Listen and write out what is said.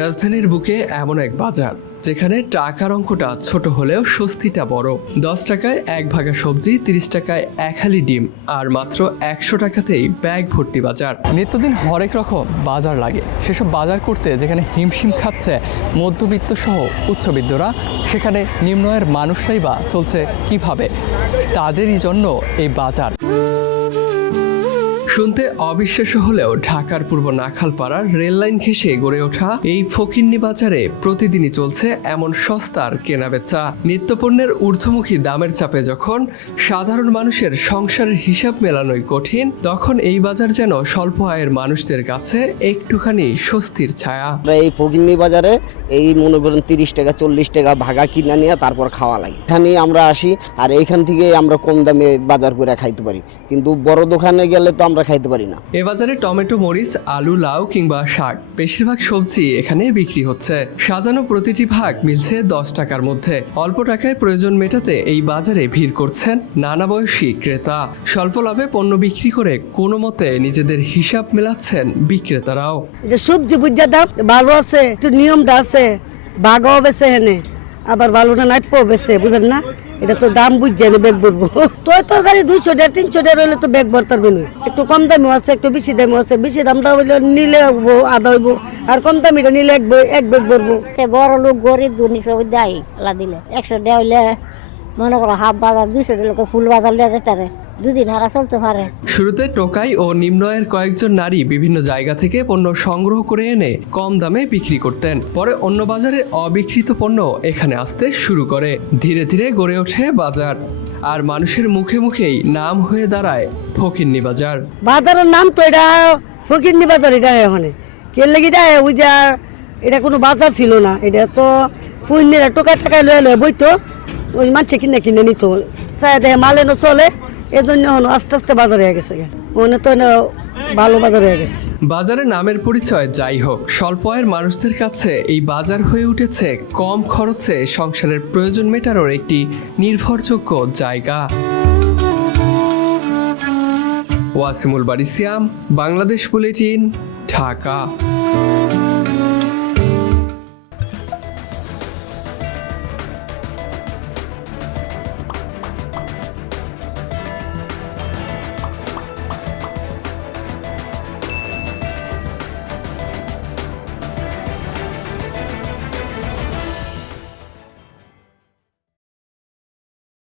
রাজধানীর বুকে এমন এক বাজার যেখানে টাকার অঙ্কটা ছোট হলেও স্বস্তিটা বড়। 10 টাকায় 1 ভাগা সবজি, 30 টাকায় 1 হালি ডিম, আর মাত্র 100 টাকাতেই ব্যাগ ভর্তি বাজার। নিত্যদিন হরেক রকম বাজার লাগে। সেসব বাজার করতে যেখানে হিমশিম খাচ্ছে মধ্যবিত্ত সহ উচ্চবিত্তরা, সেখানে নিম্ন আয়ের মানুষরাই বা চলছে কিভাবে? তাদেরই জন্য এই বাজার। শুনতে অবিশ্বাস্য হলেও ঢাকার পূর্ব নাখালপাড়ার রেললাইন ঘেঁষে গড়ে ওঠা এই ফকিন্নি বাজারে প্রতিদিনই চলছে এমন সস্তার কেনাবেচা। নিত্যপণ্যের ঊর্ধ্বমুখী দামের চাপে যখন সাধারণ মানুষের সংসারের হিসাব মেলানোই কঠিন, তখন এই বাজার যেন স্বল্প আয়ের মানুষদের কাছে একটুখানি স্বস্তির ছায়া। এই ফকিন্নি বাজারে এই মনে করেন 30 টাকা 40 টাকা ভাগা কিনা নিয়ে তারপর খাওয়া লাগে। এখানে আমরা আসি আর এইখান থেকে আমরা কম দামে বাজার করে খাইতে পারি, কিন্তু বড় দোকানে গেলে তো আমরা খাইতে পারি না। এ বাজারে টমেটো, মরিচ, আলু, লাউ কিংবা শাক, বেশিরভাগ সবজি এখানে বিক্রি হচ্ছে। সাজানো প্রতিটি ভাগ মিলছে 10 টাকার মধ্যে। অল্প টাকায় প্রয়োজন মেটাতে এই বাজারে ভিড় করছেন নানা বয়সী ক্রেতা। স্বল্প লাভে পণ্য বিক্রি করে কোনো মতে নিজেদের হিসাব মেলাচ্ছেন বিক্রেতারাও। সবজি বুঝা দাম ভালো আছে, একটু নিয়মটা আছে, ভাগও বেছে হেনে আবার ভালোটা নাটপও বেছে, বুঝেন না? এটা তো দাম বুঝছে না, ব্যাগ ভরবো তো তরকারি 200 টাকা 300 টাকা হলে তো ব্যাগ ভরতে পারবেন। একটু কম দামিও আছে, একটু বেশি দামিও আছে। বেশি দামটা হইলে নিলে আধা হইব, আর কম দামিটা নিলে এক ব্যাগ ভরবো। বড় লোক গরিব দুর্নী সব দেয় আলা দিলে 100 টাকা হইলে মনে করো হাফ বাজার 200 টাকা ফুল বাজার লিয়ে যেতে পারে, দুদিন হারা চলতে পারে। শুরুতে টোকাই ও নিম্ন আয়ের কয়েকজন নারী বিভিন্ন জায়গা থেকে পণ্য সংগ্রহ করে এনে কম দামে বিক্রি করতেন। পরে অন্য বাজারে অবিকৃত পণ্য এখানে আসতে শুরু করে। ধীরে ধীরে গড়ে ওঠে বাজার, আর মানুষের মুখে মুখেই নাম হয়ে দাঁড়ায় ফকিন্নি বাজার। বাজারের নাম তো এটা ফকিন্নি বাজার। এটা এখন কে লেগে ওই যা এটা কোনো বাজার ছিল না, এটা তো ফুন্নিরা টোকা টাকায় লয়ে লয়ে বইতো, ওই মানছে কিনে কিনে নিত। চাই দেয় মালে না চলে, এজন্য আস্তে আস্তে বাজার হয়ে গেছে, মনে তো ভালো বাজার হয়ে গেছে। বাজারের নামের পরিচয় যাই হোক, স্বল্প আয়ের মানুষদের কাছে এই বাজার হয়ে উঠেছে কম খরচে সংসারের প্রয়োজন মেটানোর একটি নির্ভরযোগ্য জায়গা। ওয়াসিমুল বারিসিয়াম, বাংলাদেশ বুলেটিন, ঢাকা।